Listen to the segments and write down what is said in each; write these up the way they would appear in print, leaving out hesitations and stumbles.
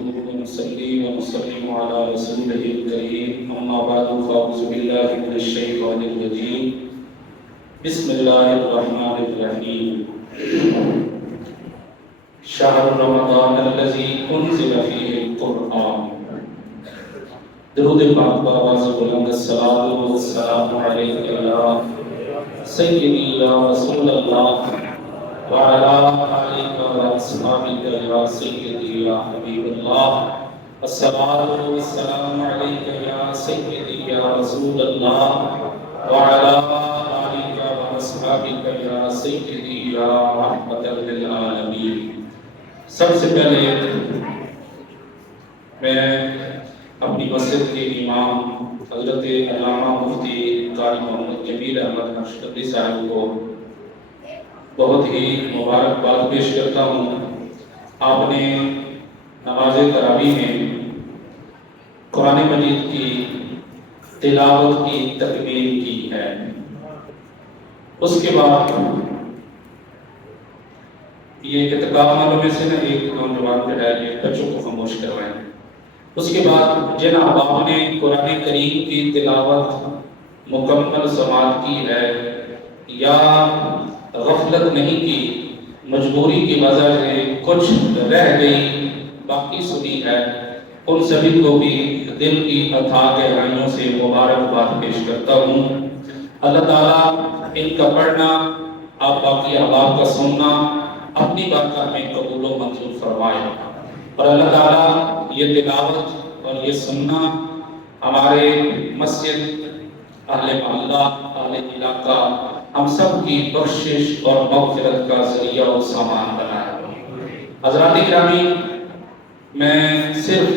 ونصلي ونسلم على رسوله الكريم أما بعد فأعوذ بالله من الشيطان الرجيم بسم الله الرحمن الرحيم شهر رمضان الذي أنزل فيه القرآن درود پاک بآواز بلند الصلاة والسلام عليك يا سيدي يا رسول الله وعلى آلك وأصحابك يا سيدي يا حبيب الله الصلاة والسلام عليك يا سيدي يا رسول الله وعلى آلك وأصحابك يا سيدي يا رحمة للعالمين. سب سے پہلے میں اپنی مسجد کے امام حضرت علامہ مفتی قاری محمد جمیل احمد نقشبندی صاحب کو بہت ہی مبارکباد پیش کرتا ہوں. آپ نے نماز تراویح میں قرآن مجید کی تلاوت کی تکمیل کی ہے. اس کے بعد یہ اعتکاف والوں میں سے نا ایک نوجوان جو ہے یہ بچوں کو خاموش کروائیں. اس کے بعد جن احباب نے قرآن کریم کی تلاوت مکمل سماعت کی ہے یا غفلت نہیں کی، مجبوری کی وجہ سے کچھ رہ گئی باقی سنی ہے، ان سبھی کو بھی دل کی اتھاہ گہرائیوں سے مبارکباد پیش کرتا ہوں. اللہ تعالیٰ ان کا پڑھنا آپ باقی احباب کا سننا اپنی بارگاہ میں قبول و منظور فرمائے، اور اللہ تعالیٰ یہ تلاوت اور یہ سننا ہمارے مسجد، اہل محلہ، اہل علاقہ، ہم سب کی بخشش اور مغفرت کا ذریعہ و سامان بنائے. حضرات گرامی، میں صرف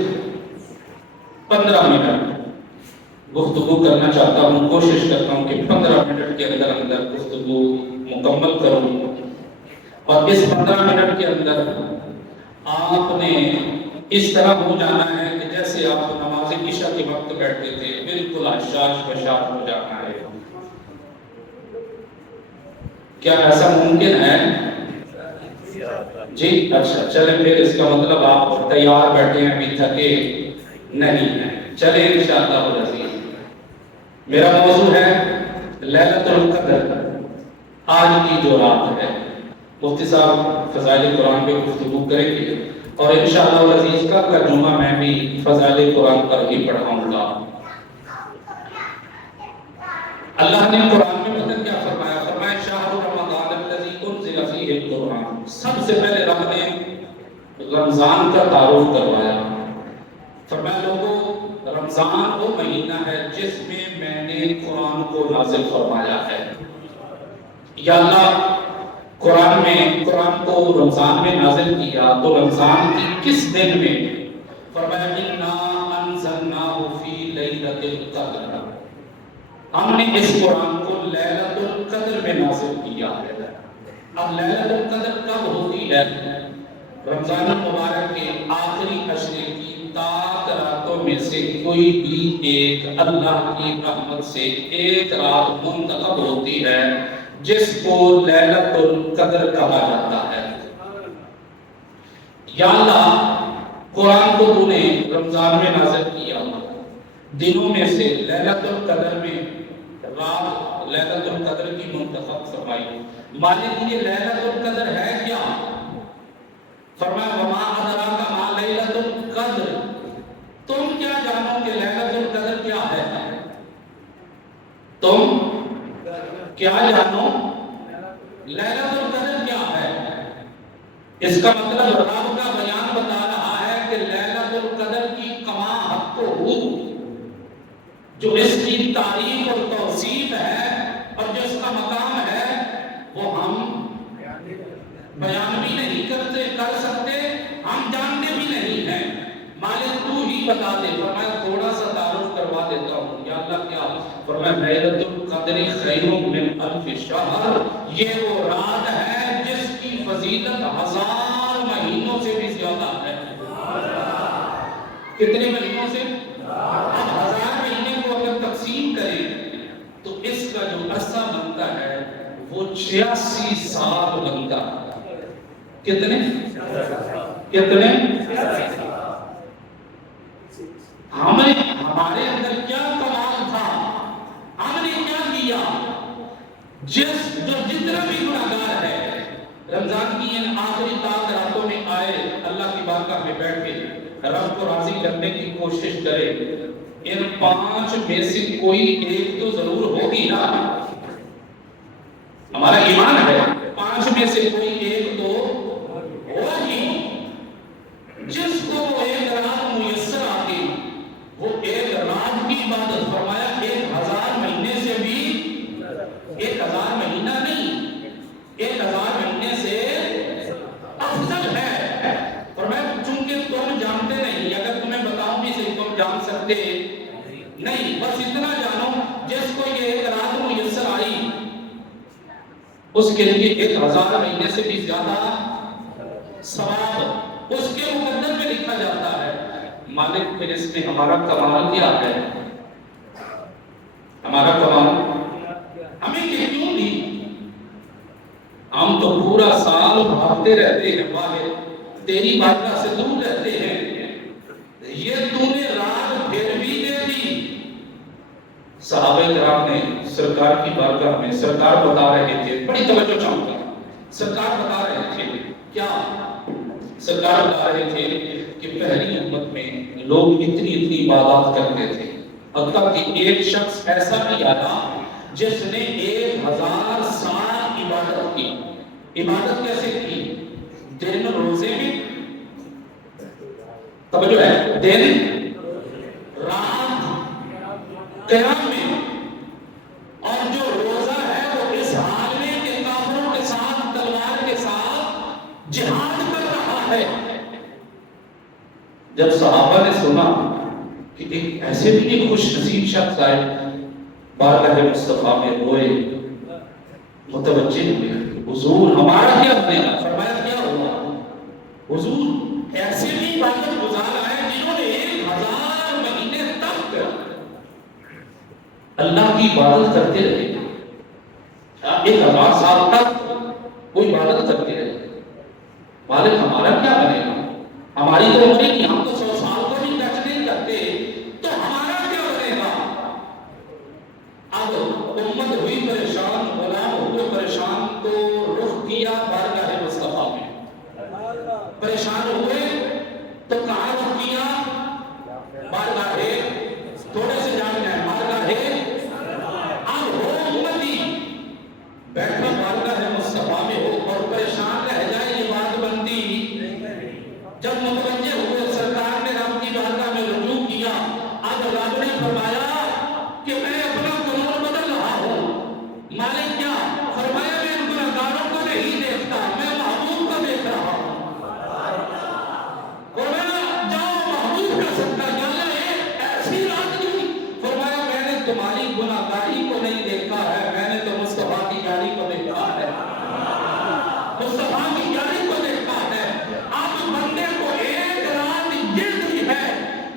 15 منٹ گفتگو کرنا چاہتا ہوں. کوشش کرتا ہوں کہ 15 منٹ کے اندر گفتگو مکمل کروں، اور اس 15 منٹ کے اندر آپ نے اس طرح ہو جانا ہے کہ جیسے آپ نماز عشاء کے وقت بیٹھتے تھے، بالکل حشاش بشاش ہو جانا ہے. کیا ایسا ممکن ہے؟ جی اچھا، چلیں پھر اس کا مطلب آپ تیار بیٹھے ہیں، ابھی تھکے نہیں ہیں. چلیں انشاءاللہ العزیز. میرا موضوع ہے لیلۃ القدر، آج کی جو رات ہے. مفتی صاحب فضائل قرآن پہ گفتگو کریں گے، اور انشاءاللہ العزیز کا جمعہ میں بھی فضائل قرآن پر ہی پڑھاؤں گا. اللہ نے قرآن میں پتہ کیا فرمایا؟ فرمایا شہر رمضان الذی انزل فیہ القرآن. سب سے پہلے رب نے رمضان کا تعارف کروایا. فرمایا لوگوں، رمضان وہ مہینہ ہے جس میں میں نے قرآن کو نازل فرمایا ہے. یا اللہ، قرآن کو رمضان میں نازل کیا تو رمضان کی کس دن میں؟ فرمایا انا انزلناہ فی لیلۃ القدر. ہم نے اس قرآن کو لیلۃ القدر میں نازل کیا ہے. اب لیلۃ القدر کب ہوتی ہے؟ رمضان المبارک کے آخری عشرے کی تاک راتوں میں سے کوئی بھی ایک اللہ کی رحمت سے ایک رات منتخب ہوتی ہے جس کو لیلۃ القدر کہا جاتا ہے. یا اللہ، قرآن کو تو نے رمضان میں نازل کیا، دنوں میں سے لیلۃ القدر میں رات لیلۃ القدر کی منتخب فرمائی. مالک یہ لیلۃ القدر ہے کیا؟ فرمایا وما ادراک ما لیلۃ القدر. تم کیا جانو کہ لیلۃ القدر کیا ہے؟ تم کیا جانو لیلۃ القدر کیا ہے؟ اس کا مطلب رب کا بیان بتا رہا ہے کہ لیلۃ القدر کی کما حق ہو، جو اس کی تعریف اور توصیف ہے اور جو اس کا مقام ہے وہ ہم بیان بھی نہیں کر سکتے، ہم جانتے بھی نہیں ہیں. مالک تو ہی بتا دے. فرمایا تھوڑا سا تعارف کروا دیتا ہوں. یا اللہ کیا؟ فرمایا لیلۃ القدر خیر من الف شہر. یہ وہ رات ہے جس کی فضیلت 1000 مہینوں سے بھی زیادہ ہے. کتنے مہینوں سے؟ 1000 مہینے کو اگر تقسیم کریں تو اس کا جو عرصہ بنتا ہے وہ 86 سال بنتا ہے. کتنے؟ ہمارے اندر کیا کمال تھا، ہم نے کیا کیا؟ جتنا بھی گناہگار ہے رمضان کی ان آخری تاک راتوں میں آئے، اللہ کی بارگاہ میں بیٹھ کے رب کو راضی کرنے کی کوشش کرے، ان 5 میں سے کوئی ایک تو ضرور ہوگی نا۔ ہمارا ایمان ہے 5 میں سے کوئی ایک تو ہوگی۔ جس کو وہ ایک رات میسر آتی، وہ ایک رات کی عبادت، فرمایا 1000 مہینے سے بھی، 1000 مہینہ نہیں، 1000 مہینے سے افضل ہے۔ فرمایا چونکہ تم جانتے نہیں، اگر تمہیں بتاؤں بھی صحیح تم جان سکتے نہیں، بس اتنا جانو جس کو یہ ایک رات میسر آئی اس کے لیے 1000 مہینے سے بھی زیادہ ثواب اس کے مقدر میں لکھا جاتا ہے۔ مالک پھر اس میں ہمارا کمال کیا ہے؟ ہمارا کمال ہمیں یہ کیوں دی؟ ہم تو پورا سال بھاگتے رہتے ہیں باہر، تیری بارگاہ سے دور رہتے ہیں، یہ تو نے رات پھر بھی دے دی۔ صحابہ کرام نے سرکار کی بارگاہ میں، سرکار بتا رہے تھے، بڑی توجہ چاہوں گا، سرکار بتا رہے تھے کیا؟ سرکار بتا رہے تھے کہ پہلی امت میں لوگ اتنی عبادات کرتے تھے، حتیٰ کہ ایک شخص ایسا بھی آیا جس نے 1000 سال عبادت کی۔ عبادت کیسے کی؟ دن روزے میں، توجہ ہے، دن رات قیام میں، اور جو روزہ ہے وہ اس حال میں کہ کافروں کے ساتھ تلوار کے ساتھ جہاد کر رہا ہے۔ جب صحابہ نے سنا کہ ایک ایسے بھی ایک خوش نصیب شخص آئے، بارگاہ مصطفیٰ میں ہوئے، متوجہ ہوئے، حضور ہمارا کیا بنے گا؟ فرمایا کیا ہوا؟ حضور ایسے بھی عبادت گزار آئے جنہوں نے 1000 مہینے تک اللہ کی عبادت کرتے رہے، 1000 سال تک وہ عبادت کرتے رہے۔ مالک ہمارا کیا بنے گا؟ ہماری تو عمر نہیں، ہم تو 100 سال کو بھی ٹچ نہیں کرتے، تو ہمارا کیا بنے گا؟ اب امت ہوئی پریشان، غلام ہوئے پریشان، تو رخ کیا بارگاہ مصطفیٰ میں۔ پریشان ہوئے تو کہاں رخ کیا؟ بارگاہ، تھوڑے سے جان جائیں، بارگاہ اب ہو امتی، بیٹھا بارگاہ مصطفیٰ میں ہو اور پریشان رہ جائے، یہ بات بنتی؟ جب متوجہ ہوئے سرکار نے رب کی بارگاہ میں رجوع کیا، اب رب نے فرمایا کہ میں اپنا قانون بدل رہا ہوں۔ مالک کیا؟ فرمایا میں ان گناہگاروں کو نہیں دیکھتا، میں محبوب کو دیکھ رہا ہوں۔ فرمایا جاؤ محبوب کا صدقہ جانا ہے، ایسی رات دی۔ فرمایا میں نے تمہاری گناہگاری کو نہیں دیکھا ہے، میں نے تو مصطفیٰ کی یاری کو دیکھا ہے، مصطفیٰ کی یاری کو دیکھا ہے۔ اب بندے کو ایک رات یہ دی ہے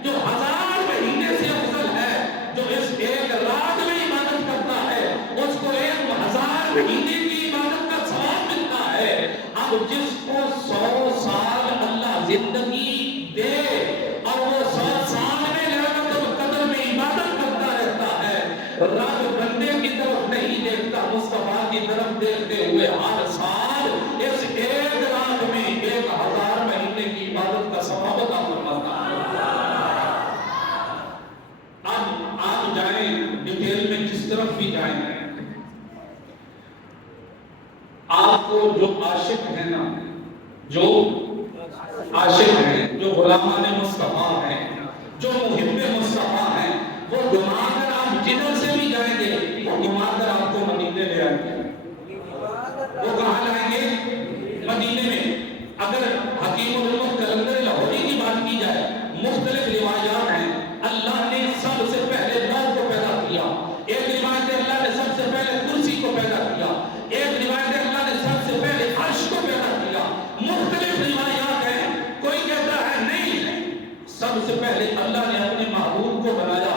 جو 1000 مہینے سے افضل ہے، جو اس ایک رات میں عبادت کرتا ہے اس کو 1000 مہینے کی عبادت کا ثواب ملتا ہے۔ اب جس کو 100 سال اللہ زندگی دے اور وہ 100 سال میں لیلۃ القدر میں عبادت کرتا رہتا ہے، رب بندے کی طرف نہیں دیکھتا، مصطفیٰ کی طرف دیکھتے ہوئے ہر سال اس ایک رات میں 1000 مہینے کی عبادت کا ثواب عطا فرماتا ہے۔ اب آپ جائیں ڈیٹیل میں، جس طرف بھی جائیں، آپ کو جو عاشق ہیں نا، جو عاشق ہیں، جو غلامان مصطفیٰ ہیں، جو محب مصطفیٰ ہیں، وہ گھما کر آپ جدھر سے بھی جائیں گے وہ گھما کر آپ کو مدینے لے آئیں گے۔ وہ کہاں لائیں گے؟ مدینے میں۔ اگر حکیم الامت قلندر لاہوری کی بات کی جائے، مختلف روایات ہیں۔ اللہ نے سب سے پہلے نور کو پیدا کیا، ایک روایت ہے اللہ نے سب سے پہلے کرسی کو پیدا کیا، ایک روایت ہے اللہ نے سب سے پہلے عرش کو پیدا کیا۔ مختلف روایات ہیں، کوئی کہتا ہے نہیں، سب سے پہلے اللہ نے اپنے محبوب کو بنایا۔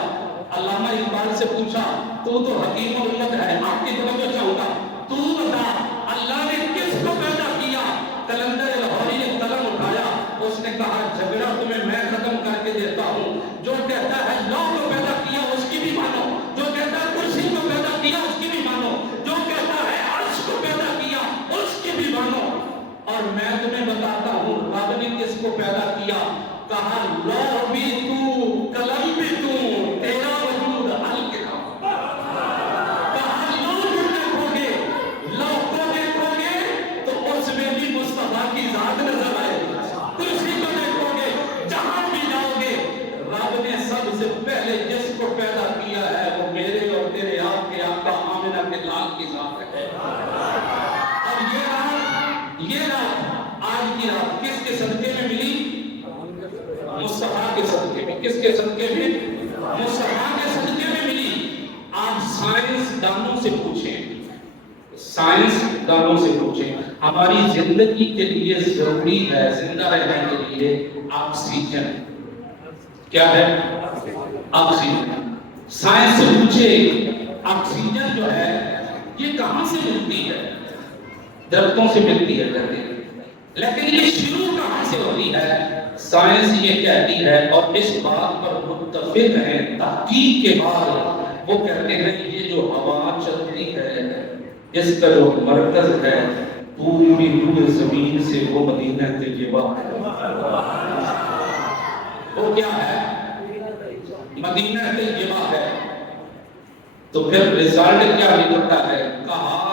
علامہ اقبال سے پوچھا تو حکیم الامت ہے، آپ کی طرف چاہوں گا، تو بتا اللہ نے کس کو پیدا کیا؟ قلندر لاہوری نے قلم اٹھایا، اس نے کہا جھگڑا تمہیں میں ختم کر کے دیتا ہوں، جو کہتا کہا لو بھی تو قلم بھی تو تیرا وجود الکتاب، کہا لو کو دیکھو گے، لو کو دیکھو گے تو اس میں بھی مصطفیٰ کی ذات نظر آئے گی، کرسی کو دیکھو گے جہاں بھی جاؤ گے رب نے سب سے پہلے جس کو پیدا کیا ہے وہ میرے اور تیرے آپ کے آقا آمنہ کے لال کی ذات ہے۔ اور یہ رات آج کی رات کس کے صدقے میں ملی؟ مصطفیٰ کے صدقے میں۔ کس کے صدقے میں؟ مصطفیٰ کے صدقے میں ملی۔ آپ سائنس دانوں سے پوچھیں، سائنس دانوں سے پوچھیں، ہماری زندگی کے لیے ضروری ہے زندہ رہنے کے لیے آکسیجن۔ کیا ہے؟ آکسیجن۔ سائنس سے پوچھے آکسیجن جو ہے یہ کہاں سے ملتی ہے؟ درختوں سے ملتی ہے کہتے ہیں، لیکن یہ شروع کہاں سے ہوتی ہے؟ سائنس یہ کہتی ہے اور اس بات پر متفق ہیں تحقیق کے بعد، وہ کہتے ہیں یہ جو ہوا چلتی ہے اس کا جو مرکز ہے پوری روح زمین سے وہ مدینہ طیبہ ہے۔ وہ کیا ہے؟ مدینہ طیبہ ہے۔ تو پھر رزلٹ کیا نکلتا ہے؟ کہا